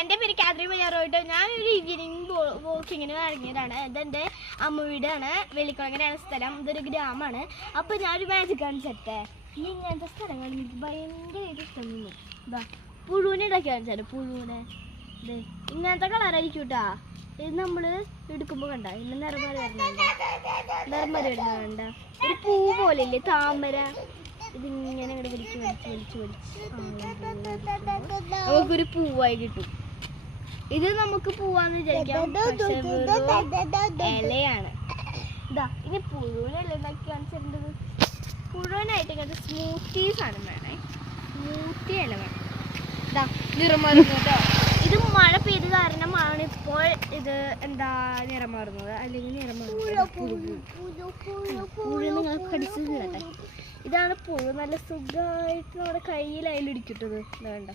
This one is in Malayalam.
എൻ്റെ പേര് കാതറിൻ മയ്യാറോയിട്ട്. ഞാനൊരു ഈവനിങ് വോക്കിങ്ങിന് ഇറങ്ങിയതാണ്. ഇതെൻ്റെ അമ്മ വീടാണ്. വെള്ളിക്കുളങ്ങരയാണ് സ്ഥലം. ഇതൊരു ഗ്രാമമാണ്. അപ്പോൾ ഞാനൊരു മാജിക് കാണിച്ചേ. ഇങ്ങനത്തെ സ്ഥലങ്ങൾ എനിക്ക് ഭയങ്കരമായിട്ട് ഇഷ്ടം തോന്നുന്നു. ഇതാ പുഴുവിനെ ഉണ്ടാക്കി കാണിച്ചാൽ പുഴുവിനെ ഇത് ഇങ്ങനത്തെ കളറായിരിക്കും കേട്ടാ. ഇത് നമ്മൾ എടുക്കുമ്പോൾ കണ്ട ഇന്ന് നിറമാറി വരുന്നുണ്ട്. ഒരു പൂ പോലെ ഇല്ലേ താമര. ഇതിങ്ങനെ ഇവിടെ വലിച്ച് നമുക്കൊരു പൂവായി കിട്ടും. ഇത് നമുക്ക് പൂവാന്ന് വിചാരിക്കാം, പക്ഷെ ഇലയാണ്. ഇതാ ഇനി പുഴുവിനല്ല ഉണ്ടാക്കി കാണിച്ചിട്ടുണ്ടത്. പുഴുവിനായിട്ട് ഇങ്ങനത്തെ സ്മൂത്തീസ് ആണ് വേണേ. സ്മൂത്തി ഇല വേണം. ഇതാ നിറം മാറുന്നു കേട്ടോ. ഇത് മഴ പെയ്ത് കാരണമാണ് ഇപ്പോൾ ഇത് എന്താ നിറം മാറുന്നത്. അല്ലെങ്കിൽ നിറം പുഴു നിങ്ങൾ കടിച്ചു കേട്ടെ. ഇതാണ് പുഴു. നല്ല സുഖമായിട്ട് നമ്മുടെ കയ്യിൽ അതിലിടിക്കിട്ടത്. വേണ്ട